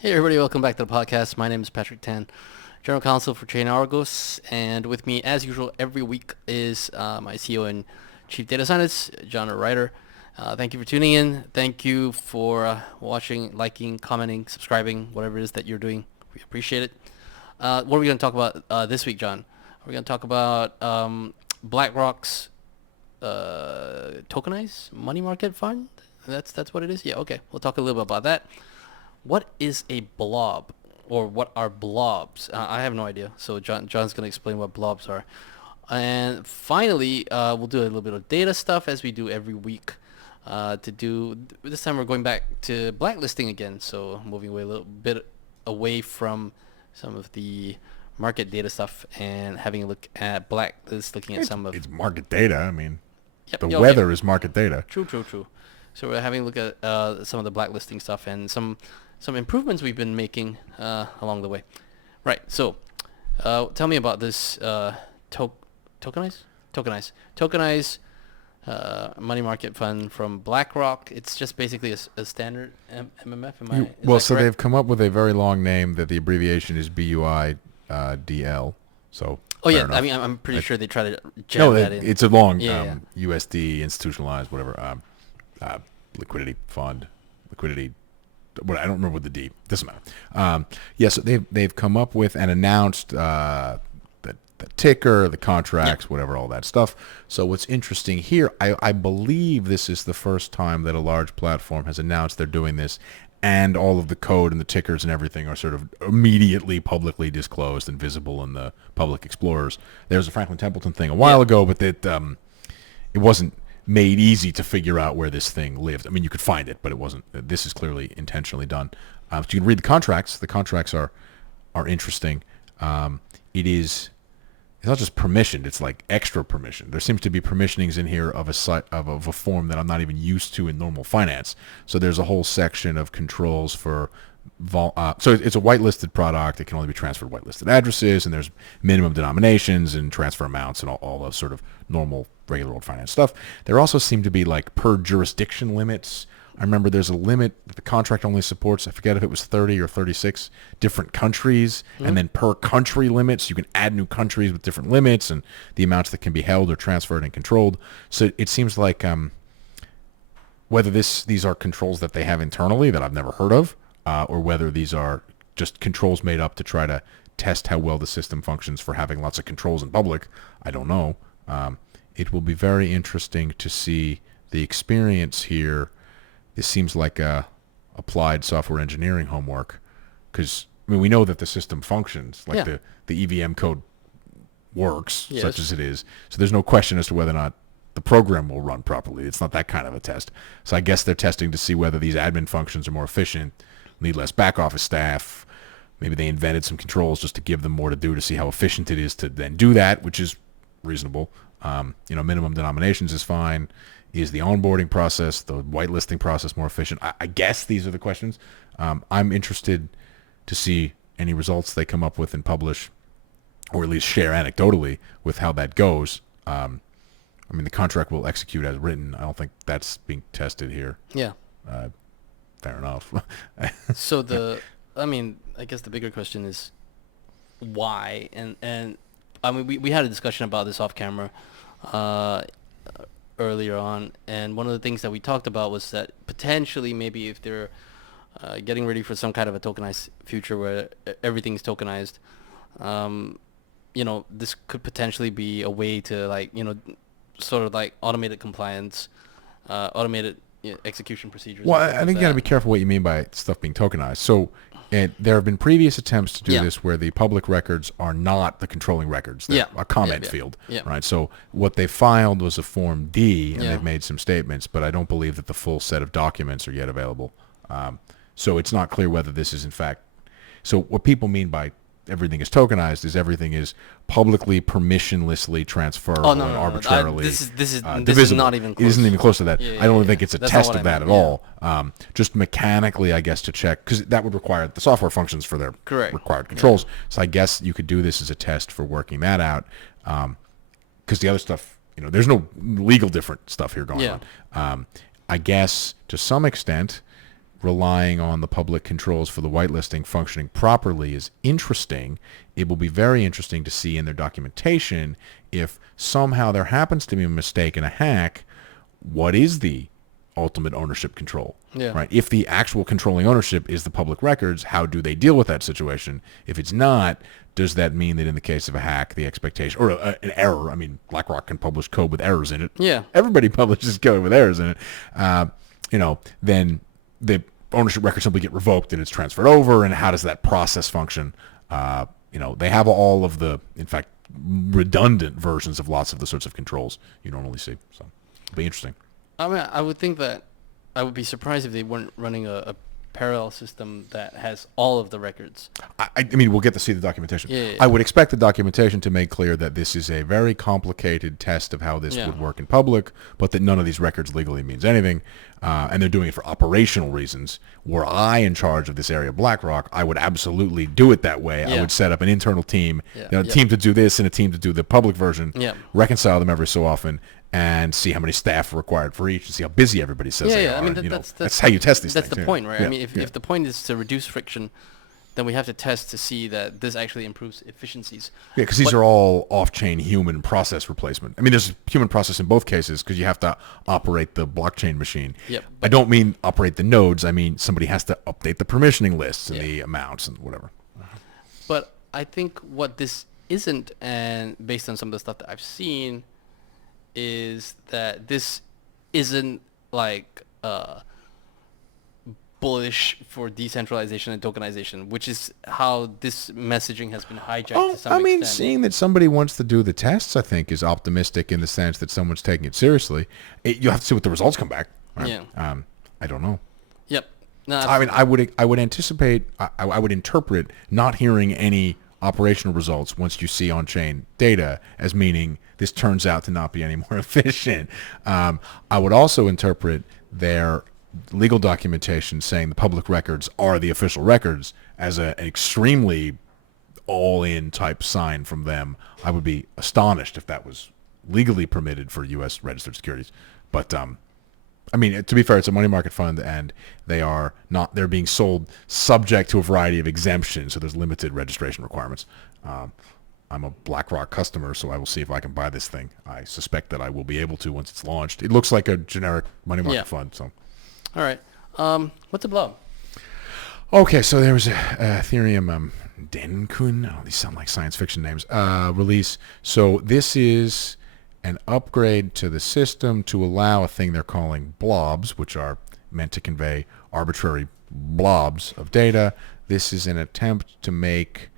Hey everybody, welcome back to the podcast. My name is Patrick Tan, General Counsel for ChainArgos, and with me, as usual, every week is my CEO and Chief Data Scientist, Jonathan Reiter. Thank you for tuning in. Thank you for watching, liking, commenting, subscribing, whatever it is that you're doing. We appreciate it. What are we going to talk about this week, John? We're going to talk about BlackRock's Tokenized money market fund. That's what it is. Yeah, okay. We'll talk a little bit about that. What is a blob, or what are blobs? I have no idea. So John's going to explain what blobs are. And finally, we'll do a little bit of data stuff as we do every week. This time we're going back to blacklisting again. So moving away a little bit away from some of the market data stuff and having a look at looking at some of It's market data. I mean, yep, the yeah, okay. weather is market data. True. So we're having a look at some of the blacklisting stuff and some improvements we've been making along the way. Right. So tell me about this tokenized money market fund from BlackRock. It's just basically a standard MMF. They've come up with a very long name that the abbreviation is BUIDL. So Oh yeah, enough. I mean I'm pretty sure they try to jam that in. It's a long Yeah. USD institutionalized whatever liquidity fund, liquidity. What I don't remember what the D. Doesn't matter. So they've come up with and announced the ticker, the contracts, whatever, all that stuff. So what's interesting here, I believe this is the first time that a large platform has announced they're doing this, and all of the code and the tickers and everything are sort of immediately publicly disclosed and visible in the public explorers. There was a Franklin Templeton thing a while ago, but it wasn't made easy to figure out where this thing lived. I mean, you could find it, but it wasn't. This is clearly intentionally done. So you can read the contracts. The contracts are interesting. It's not just permissioned; it's like extra permission. There seems to be permissionings in here of a form that I'm not even used to in normal finance. So there's a whole section of controls for. So it's a whitelisted product. It can only be transferred to whitelisted addresses, and there's minimum denominations and transfer amounts and all those sort of normal, regular old finance stuff. There also seem to be like per jurisdiction limits. I remember there's a limit that the contract only supports. I forget if it was 30 or 36 different countries, and then per country limits, you can add new countries with different limits and the amounts that can be held or transferred and controlled. So it seems like whether these are controls that they have internally that I've never heard of, or whether these are just controls made up to try to test how well the system functions for having lots of controls in public, I don't know. It will be very interesting to see the experience here. This seems like applied software engineering homework, because I mean we know that the system functions, like the EVM code works, such as it is. So there's no question as to whether or not the program will run properly. It's not that kind of a test. So I guess they're testing to see whether these admin functions are more efficient, need less back office staff. Maybe they invented some controls just to give them more to do to see how efficient it is to then do that, which is reasonable. Minimum denominations is fine. Is the onboarding process, the whitelisting process more efficient? I guess these are the questions. I'm interested to see any results they come up with and publish, or at least share anecdotally with how that goes. I mean, the contract will execute as written. I don't think that's being tested here. Yeah. Fair enough. So I guess the bigger question is why, and I mean we had a discussion about this off camera earlier on, and one of the things that we talked about was that potentially maybe if they're getting ready for some kind of a tokenized future where everything's tokenized, this could potentially be a way to sort of like automated compliance, automated execution procedures. Well, I think you got to be careful what you mean by stuff being tokenized. So there have been previous attempts to do this where the public records are not the controlling records. They're a comment field, right? So what they filed was a Form D, and they've made some statements, but I don't believe that the full set of documents are yet available. So it's not clear whether this is in fact. So what people mean by everything is tokenized is everything is publicly permissionlessly transferable and arbitrarily this is not even close. It isn't even close to that. I don't think it's a That's test of that at all. Just mechanically, I guess, to check, because that would require the software functions for their required controls. So I guess you could do this as a test for working that out, because the other stuff, there's no legal different stuff here going on. I guess to some extent relying on the public controls for the whitelisting functioning properly is interesting. It will be very interesting to see in their documentation if somehow there happens to be a mistake in a hack, what is the ultimate ownership control? Yeah. Right? If the actual controlling ownership is the public records, how do they deal with that situation? If it's not, does that mean that in the case of a hack, the expectation, or an error, I mean, BlackRock can publish code with errors in it. Yeah. Everybody publishes code with errors in it. Then the ownership records simply get revoked and it's transferred over. And how does that process function? They have all of the, in fact, redundant versions of lots of the sorts of controls you normally see. So it'll be interesting. I mean, I would think that I would be surprised if they weren't running a parallel system that has all of the records. I mean, we'll get to see the documentation. Yeah. I would expect the documentation to make clear that this is a very complicated test of how this would work in public, but that none of these records legally means anything, and they're doing it for operational reasons. Were I in charge of this area of BlackRock, I would absolutely do it that way. Yeah. I would set up an internal team, Yeah. a team to do this and a team to do the public version, Yeah. reconcile them every so often, and see how many staff are required for each, and see how busy everybody says they are. I mean, and, that's how you test these that's things. the point, right? Yeah. I mean, if the point is to reduce friction, then we have to test to see that this actually improves efficiencies. Yeah, because these are all off-chain human process replacement. I mean, there's human process in both cases because you have to operate the blockchain machine. Yep. I don't mean operate the nodes. I mean somebody has to update the permissioning lists and Yeah. the amounts and whatever. But I think what this isn't, and based on some of the stuff that I've seen, is that this isn't like bullish for decentralization and tokenization, which is how this messaging has been hijacked to some extent. Seeing that somebody wants to do the tests, I think, is optimistic in the sense that someone's taking it seriously. You have to see what the results come back. Right? Yeah. I don't know. Yep. No, I mean, I would anticipate, I would interpret not hearing any operational results once you see on-chain data as meaning this turns out to not be any more efficient. I would also interpret their legal documentation saying the public records are the official records as an extremely all-in type sign from them. I would be astonished if that was legally permitted for U.S. registered securities. But I mean, to be fair, it's a money market fund, and they're being sold subject to a variety of exemptions, so there's limited registration requirements. I'm a BlackRock customer, so I will see if I can buy this thing. I suspect that I will be able to once it's launched. It looks like a generic money market fund. So, all right. What's a blob? Okay, so there was a Ethereum Denkun. Oh, these sound like science fiction names. Release. So this is an upgrade to the system to allow a thing they're calling blobs, which are meant to convey arbitrary blobs of data. This is an attempt to make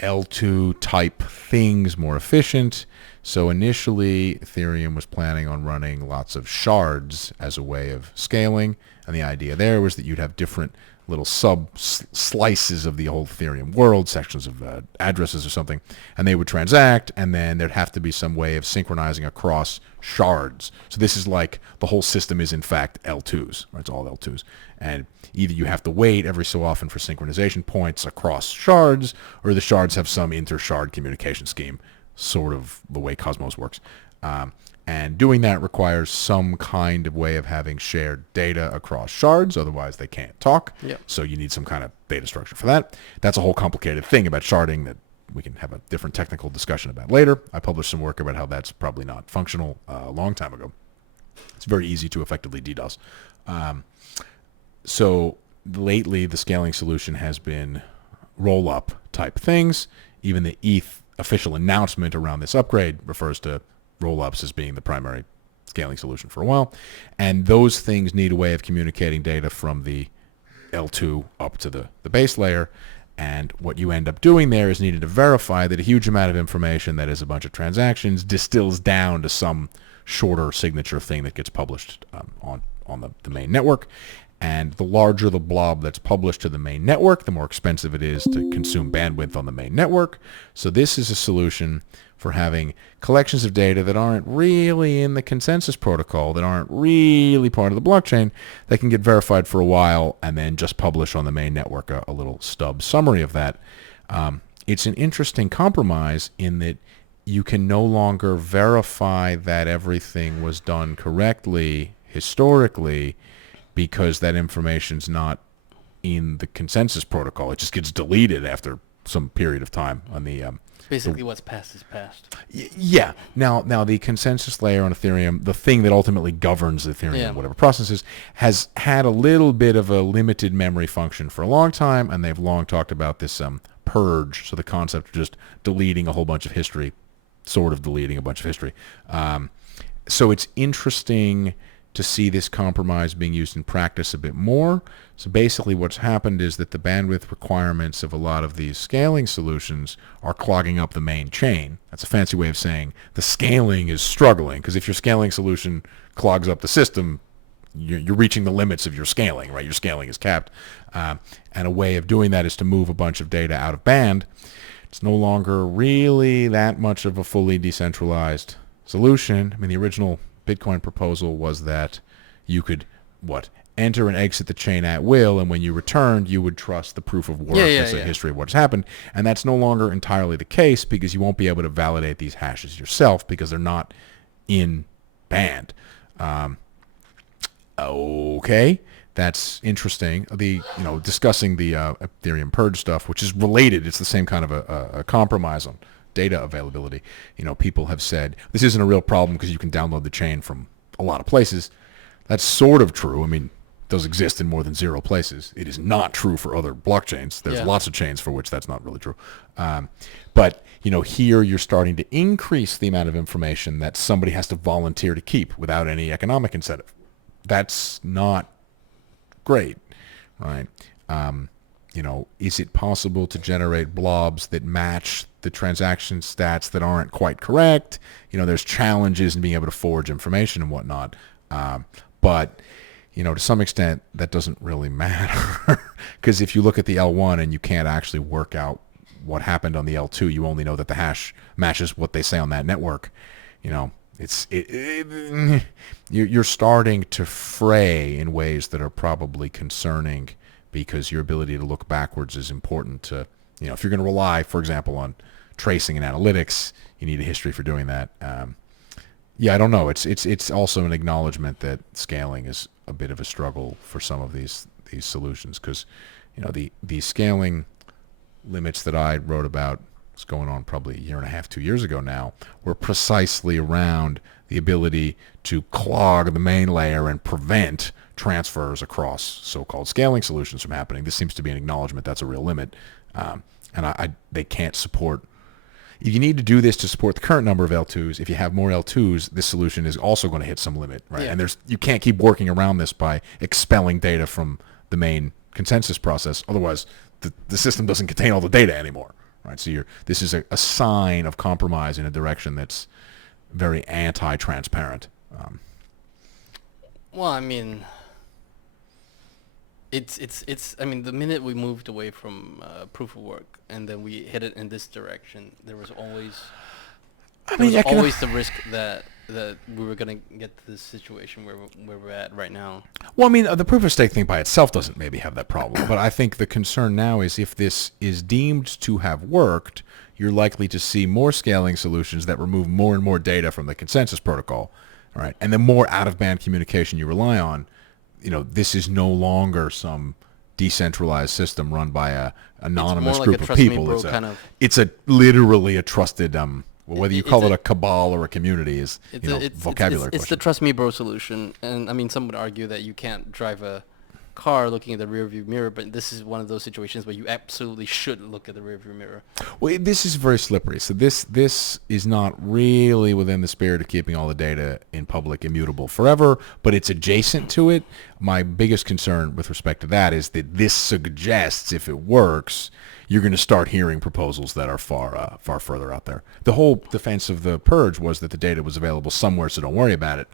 L2 type things more efficient. So initially, Ethereum was planning on running lots of shards as a way of scaling. And the idea there was that you'd have different little slices of the whole Ethereum world, sections of addresses or something, and they would transact, and then there'd have to be some way of synchronizing across shards. So this is like the whole system is in fact L2s, right? It's all L2s. And either you have to wait every so often for synchronization points across shards, or the shards have some inter-shard communication scheme, sort of the way Cosmos works. And doing that requires some kind of way of having shared data across shards, otherwise they can't talk. Yep. So you need some kind of data structure for that. That's a whole complicated thing about sharding that we can have a different technical discussion about later. I published some work about how that's probably not functional a long time ago. It's very easy to effectively DDoS. So lately the scaling solution has been roll-up type things. Even the ETH official announcement around this upgrade refers to roll-ups as being the primary scaling solution for a while. And those things need a way of communicating data from the L2 up to the base layer. And what you end up doing there is needing to verify that a huge amount of information that is a bunch of transactions distills down to some shorter signature thing that gets published on the main network. And the larger the blob that's published to the main network, the more expensive it is to consume bandwidth on the main network. So this is a solution for having collections of data that aren't really in the consensus protocol, that aren't really part of the blockchain, that can get verified for a while and then just publish on the main network a little stub summary of that. It's an interesting compromise in that you can no longer verify that everything was done correctly historically because that information's not in the consensus protocol. It just gets deleted after some period of time on the Basically, what's past is past. yeah. Now the consensus layer on Ethereum, the thing that ultimately governs Ethereum, whatever processes, has had a little bit of a limited memory function for a long time, and they've long talked about this purge. So the concept of just deleting a whole bunch of history, sort of deleting a bunch of history. So it's interesting to see this compromise being used in practice a bit more. So basically what's happened is that the bandwidth requirements of a lot of these scaling solutions are clogging up the main chain. That's a fancy way of saying the scaling is struggling, because if your scaling solution clogs up the system, you're reaching the limits of your scaling, right? Your scaling is capped. And a way of doing that is to move a bunch of data out of band. It's no longer really that much of a fully decentralized solution. I mean, the original Bitcoin proposal was that you could, enter and exit the chain at will, and when you returned, you would trust the proof of work as a history of what's happened. And that's no longer entirely the case, because you won't be able to validate these hashes yourself because they're not in band. Okay, that's interesting. Discussing the Ethereum purge stuff, which is related. It's the same kind of a compromise on data availability. People have said this isn't a real problem because you can download the chain from a lot of places. That's sort of true. I mean, it does exist in more than 0 places. It is not true for other blockchains. There's lots of chains for which that's not really true. But here you're starting to increase the amount of information that somebody has to volunteer to keep without any economic incentive. That's not great, right? Is it possible to generate blobs that match the transaction stats that aren't quite correct? There's challenges in being able to forge information and whatnot. But to some extent, that doesn't really matter. Because if you look at the L1 and you can't actually work out what happened on the L2, you only know that the hash matches what they say on that network. You're starting to fray in ways that are probably concerning, because your ability to look backwards is important to, if you're going to rely, for example, on tracing and analytics, you need a history for doing that. I don't know. It's also an acknowledgement that scaling is a bit of a struggle for some of these solutions, because the scaling limits that I wrote about, was going on probably a year and a half, 2 years ago now, were precisely around the ability to clog the main layer and prevent transfers across so-called scaling solutions from happening. This seems to be an acknowledgement that's a real limit, and they can't support. You need to do this to support the current number of L2s. If you have more L2s, this solution is also going to hit some limit, right? Yeah. And you can't keep working around this by expelling data from the main consensus process. Otherwise, the system doesn't contain all the data anymore, right? So this is a sign of compromise in a direction that's very anti-transparent. Well, I mean, it's. I mean, the minute we moved away from proof of work and then we hit it in this direction, there was always. Always the risk that we were going to get to this situation where we're at right now. Well, I mean, the proof of stake thing by itself doesn't maybe have that problem, but I think the concern now is if this is deemed to have worked, you're likely to see more scaling solutions that remove more and more data from the consensus protocol, all right? And the more out-of-band communication you rely on, this is no longer some decentralized system run by a anonymous group of people. It's literally a trusted whether you call it a cabal or a community is vocabulary. It's the trust me bro solution, and I mean, some would argue that you can't drive a car looking at the rearview mirror, but this is one of those situations where you absolutely should look at the rearview mirror. Well, this is very slippery. So this is not really within the spirit of keeping all the data in public immutable forever, but it's adjacent to it. My biggest concern with respect to that is that this suggests, if it works, you're going to start hearing proposals that are far further out there. The whole defense of the purge was that the data was available somewhere, so don't worry about it.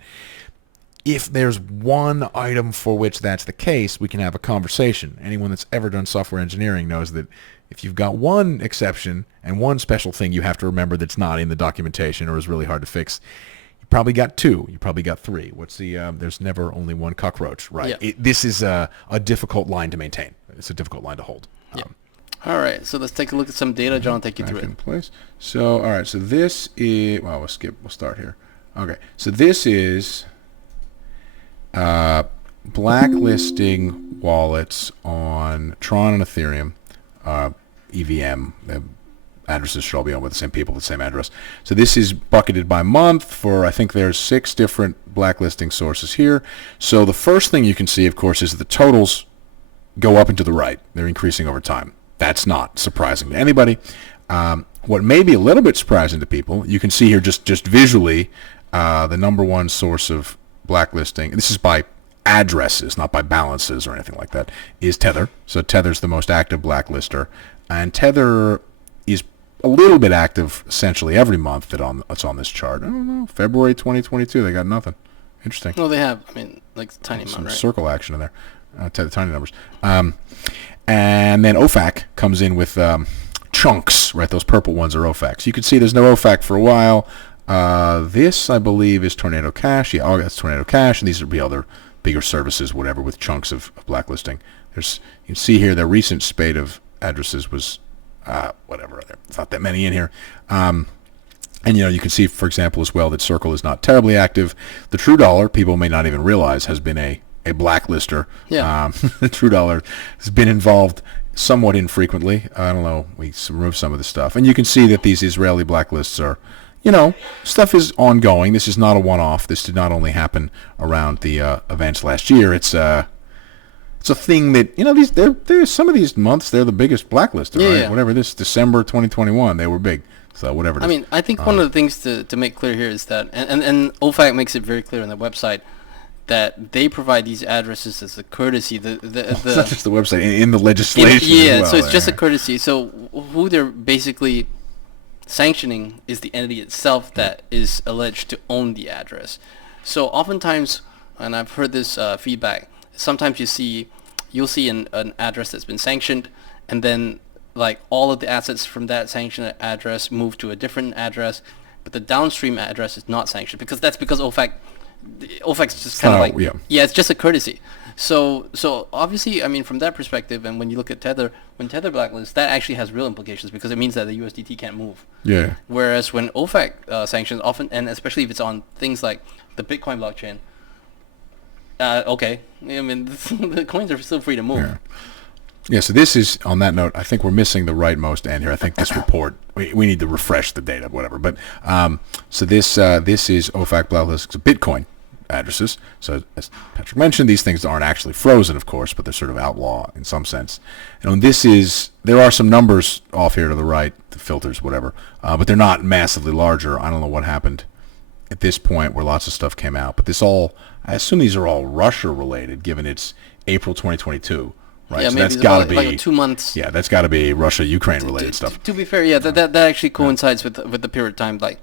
If there's one item for which that's the case, we can have a conversation. Anyone that's ever done software engineering knows that if you've got one exception and one special thing you have to remember that's not in the documentation or is really hard to fix, you probably got two. You probably got three. There's never only one cockroach, right? Yeah. This is a difficult line to maintain. It's a difficult line to hold. Yeah. All right, so let's take a look at some data. John, take you through it. Place. So, all right, so this is, well, we'll start here. Okay, so this is blacklisting wallets on Tron and Ethereum, EVM. Addresses should all be owned by the same people, the same address. So this is bucketed by month for, I think there's 6 different blacklisting sources here. So the first thing you can see, of course, is that the totals go up and to the right. They're increasing over time. That's not surprising to anybody. What may be a little bit surprising to people, you can see here just visually, the number one source of blacklisting, this is by addresses, not by balances or anything like that, is Tether. So Tether's the most active blacklister. And Tether is a little bit active essentially every month that's on this chart. I don't know, February 2022, they got nothing. Interesting. No, they have, I mean, like tiny amount, Some right? circle action in there, tiny numbers. And then OFAC comes in with chunks, right? Those purple ones are OFACs. You can see there's no OFAC for a while. This, I believe, is Tornado Cash. Yeah, that's Tornado Cash, and these would be other bigger services, whatever, with chunks of blacklisting. You can see here the recent spate of addresses was whatever. It's not that many in here. And, you can see, for example, as well, that Circle is not terribly active. The True Dollar, people may not even realize, has been a blacklister. Yeah. The True Dollar has been involved somewhat infrequently. I don't know. We removed some of the stuff. And you can see that these Israeli blacklists are, stuff is ongoing. This is not a one-off. This did not only happen around the events last year. It's a thing that, they're some of these months, they're the biggest blacklister, right? Yeah. Whatever this, December 2021, they were big. So whatever it is. I mean, I think one of the things to make clear here is that, and OFAC makes it very clear on their website, that they provide these addresses as a courtesy. It's not just the website, in the legislation as well. So it's just a courtesy. So who they're basically sanctioning is the entity itself that is alleged to own the address. So oftentimes, and I've heard this feedback, sometimes you'll see an address that's been sanctioned, and then like all of the assets from that sanctioned address move to a different address, but the downstream address is not sanctioned because OFAC's just kind of like, it's just a courtesy. So obviously, I mean, from that perspective, and when you look at Tether, when Tether blacklists, that actually has real implications because it means that the USDT can't move. Yeah. Whereas when OFAC sanctions, often, and especially if it's on things like the Bitcoin blockchain, okay, I mean, the coins are still free to move. Yeah, so this is, on that note, I think we're missing the rightmost end here. I think this report, we need to refresh the data, whatever. But so this is OFAC blacklist Bitcoin addresses. So as Patrick mentioned, these things aren't actually frozen, of course, but they're sort of outlaw in some sense. And there are some numbers off here to the right, the filters, whatever, but they're not massively larger. I don't know what happened at this point where lots of stuff came out. But I assume these are all Russia related, given it's April 2022. Right, yeah, so maybe that's got to be like 2 months. Yeah, that's got to be Russia-Ukraine related stuff. To be fair, yeah, that actually coincides with the period of time. Like,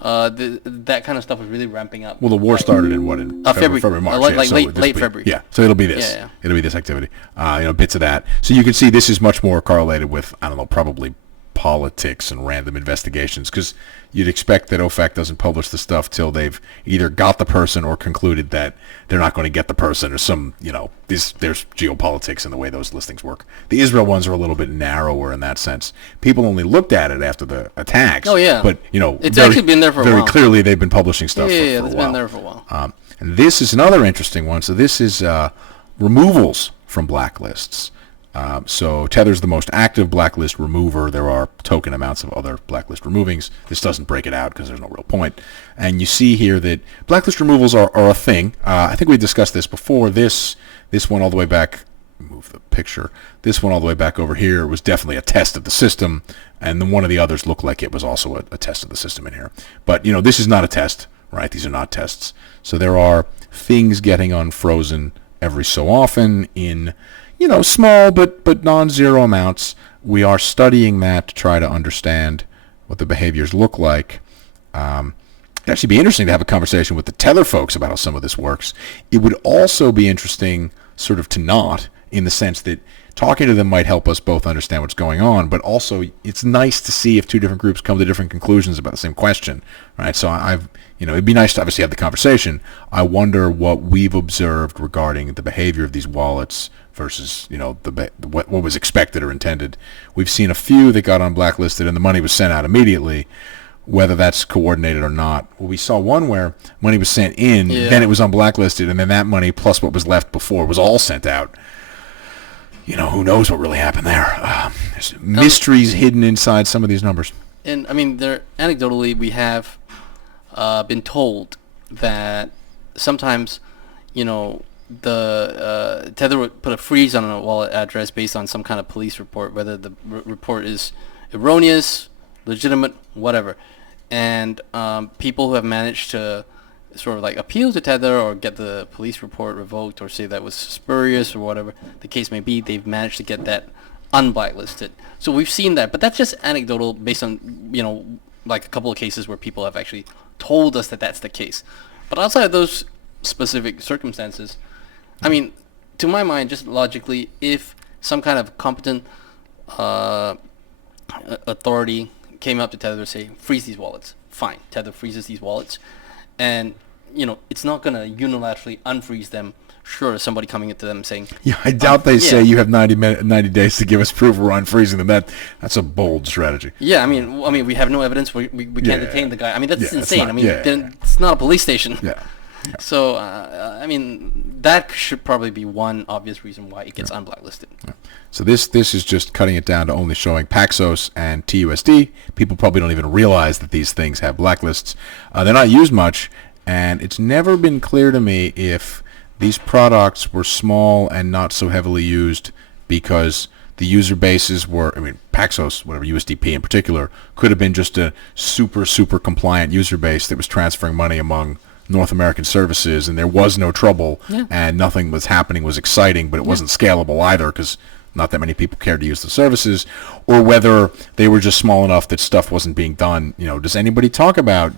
that kind of stuff was really ramping up. Well, the war started in February, March, late February. Yeah, so it'll be this. Yeah. It'll be this activity. Bits of that. So you can see this is much more correlated with, I don't know, probably politics and random investigations, because you'd expect that OFAC doesn't publish the stuff till they've either got the person or concluded that they're not going to get the person, or some, there's geopolitics in the way those listings work. The Israel ones are a little bit narrower in that sense. People only looked at it after the attacks. Oh, yeah. But, it's actually been there for a while. Very clearly they've been publishing stuff for a while. It's been there for a while. And this is another interesting one. So this is removals from blacklists. So Tether's the most active blacklist remover. There are token amounts of other blacklist removings. This doesn't break it out because there's no real point. And you see here that blacklist removals are a thing. I think we discussed this before. This one all the way back, move the picture. This one all the way back over here was definitely a test of the system. And then one of the others looked like it was also a test of the system in here. But, this is not a test, right? These are not tests. So there are things getting unfrozen every so often in small but non-zero amounts. We are studying that to try to understand what the behaviors look like. It'd actually be interesting to have a conversation with the Tether folks about how some of this works. It would also be interesting sort of to not, in the sense that talking to them might help us both understand what's going on, but also it's nice to see if two different groups come to different conclusions about the same question, right? So it'd be nice to obviously have the conversation. I wonder what we've observed regarding the behavior of these wallets versus, what was expected or intended. We've seen a few that got unblacklisted and the money was sent out immediately. whether that's coordinated or not. Well, we saw one where money was sent in, Yeah. then it was unblacklisted, and then that money plus what was left before was all sent out. Who knows what really happened there? There's mysteries hidden inside some of these numbers. And I mean, anecdotally, we have been told that sometimes, the Tether would put a freeze on a wallet address based on some kind of police report, whether the report is erroneous, legitimate, whatever. And people who have managed to sort of like appeal to Tether or get the police report revoked or say that was spurious or whatever the case may be, they've managed to get that unblacklisted. So we've seen that, but that's just anecdotal based on, like a couple of cases where people have actually told us that that's the case. But outside of those specific circumstances, I mean, to my mind, just logically, if some kind of competent authority came up to Tether to say, freeze these wallets, fine, Tether freezes these wallets, and, it's not going to unilaterally unfreeze them. Sure, somebody coming into them saying... Yeah, I doubt they say you have 90 days to give us proof we're unfreezing them. That's a bold strategy. Yeah, I mean, we have no evidence. We can't detain the guy. I mean, that's insane. It's not a police station. Yeah. So, I mean, that should probably be one obvious reason why it gets unblacklisted. Yeah. So this is just cutting it down to only showing Paxos and TUSD. People probably don't even realize that these things have blacklists. They're not used much, and it's never been clear to me if these products were small and not so heavily used because the user bases were, Paxos, whatever, USDP in particular, could have been just a super, super compliant user base that was transferring money among North American services, and there was no trouble, and nothing was happening was exciting, but it wasn't scalable either because not that many people cared to use the services, or whether they were just small enough that stuff wasn't being done. Does anybody talk about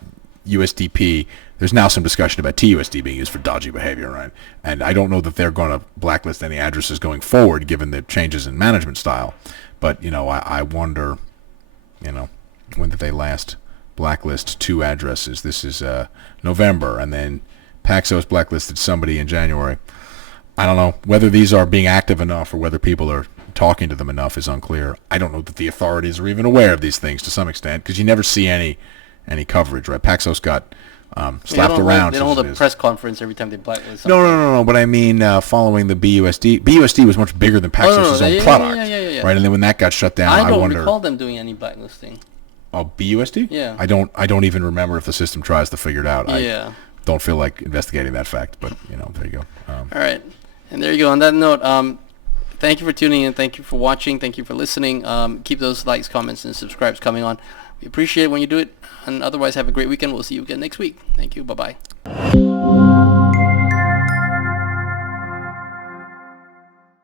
USDP? There's now some discussion about TUSD being used for dodgy behavior, right? And I don't know that they're going to blacklist any addresses going forward, given the changes in management style. But, I wonder, when did they last blacklist 2 addresses? This is November, and then Paxos blacklisted somebody in January. I don't know. Whether these are being active enough or whether people are talking to them enough is unclear. I don't know that the authorities are even aware of these things to some extent, because you never see any coverage, right? Paxos got slapped around. They don't hold a press conference every time they blacklist something. No. But I mean, following the BUSD was much bigger than Paxos' own product, right? And then when that got shut down, I don't recall them doing any blacklisting. Oh, BUSD? Yeah. I don't even remember if the system tries to figure it out. Yeah. I don't feel like investigating that fact, but there you go. All right, and there you go. On that note, thank you for tuning in. Thank you for watching. Thank you for listening. Keep those likes, comments, and subscribes coming on. We appreciate it when you do it. And otherwise, have a great weekend. We'll see you again next week. Thank you. Bye-bye.